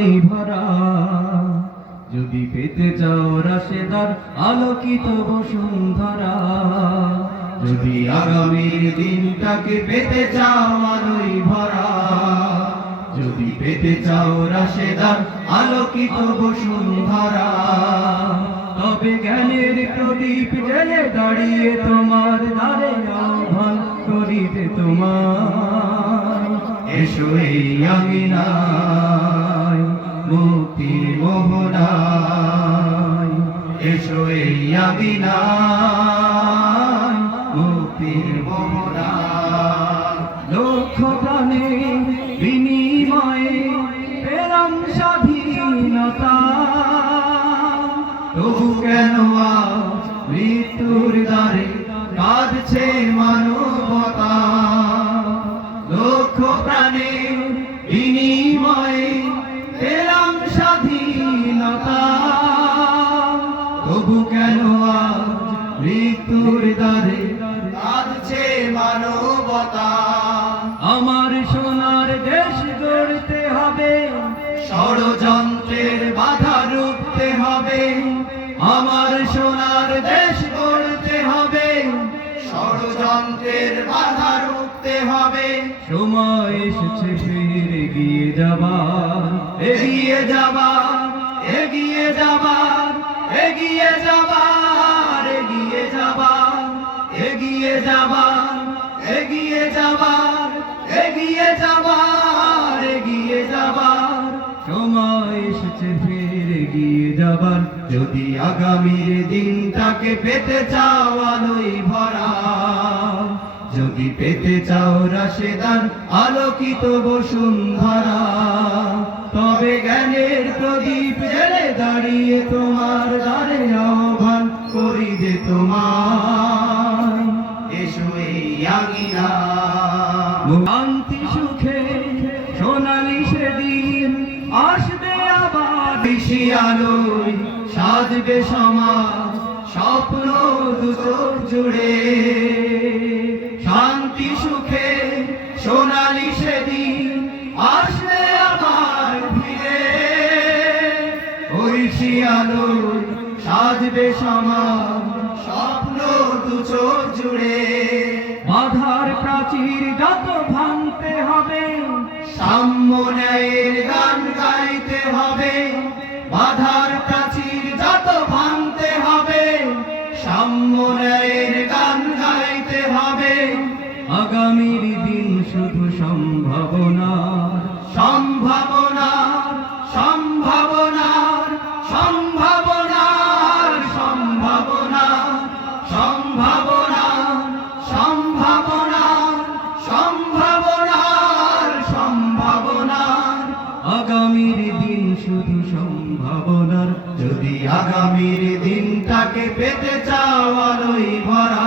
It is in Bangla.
ভরা। যদি পেতে চাও রাশেদার, আলোকিত বসুন্ধরা। যদি আগামীর দিনটাকে পেতে চাও আলোই ভরা। যদি পেতে চাও রাশেদার, আলোকিত বসুন্ধরা। তবে জ্ঞানের প্রদীপ জেলে দাঁড়িয়ে তোমার দ্বারে আহ্বান করিতে তোমার। এসো এই আঙিনায়। মুক্তির মোহনায়। এসো এই আঙিনায় মুক্তির মোহনায়। লক্ষ প্রাণে বিনিময়ে পেলাম স্বাধীনতা। তবু কেন আজ তবু কেন মৃত্যুর দ্বারে কাঁদছে মানবতা? আমার সোনার দেশ গড়তে হবে, ষড়যন্ত্রের বাধা রুখতে হবে। আমার সোনার দেশ গড়তে হবে, ষড়যন্ত্রের বাধা হবে। সময় এসেছে, ফিরে এগিয়ে যাবার। এগিয়ে যাবার এগিয়ে যাবার এগিয়ে যাবার এগিয়ে যাবার এগিয়ে যাবার এগিয়ে যাবার এগিয়ে যাবার এগিয়ে যাবার। সময় এসেছে, ফের এগিয়ে যাবার। যদি আগামীর দিনটাকে পেতে চাও আলোই ভরা। যদি পেতে চাও রাশেদার আলোকিত বসুন্ধরা। তবে জ্ঞানের প্রদীপ জেলে দাঁড়িয়ে তোমার দ্বারে আহ্বান করি যে তোমার এসো এই আঙিনা। শান্তি সুখে সোনালি সেদিন আসবে আবার বেশি আলোয়, সাজবে সমাজ, স্বপ্ন দুচোখ জুড়ে। সোনালি সেদিন আমার ওই শিয়ালো সাজবে সমাজ, স্বপ্ন দুচোখ জুড়ে। বাধার প্রাচীর যত ভাঙতে হবে, সাম্য ন্যায়ের গান আগামীর দিন শুধু সম্ভাবনা। সম্ভাবনা সম্ভাবনার সম্ভাবনার সম্ভাবনার সম্ভাবনার সম্ভাবনার সম্ভাবনার সম্ভাবনার। আগামীর দিন শুধু সম্ভাবনার। যদি আগামীর দিনটাকে পেতে চাও আলোই ভরা।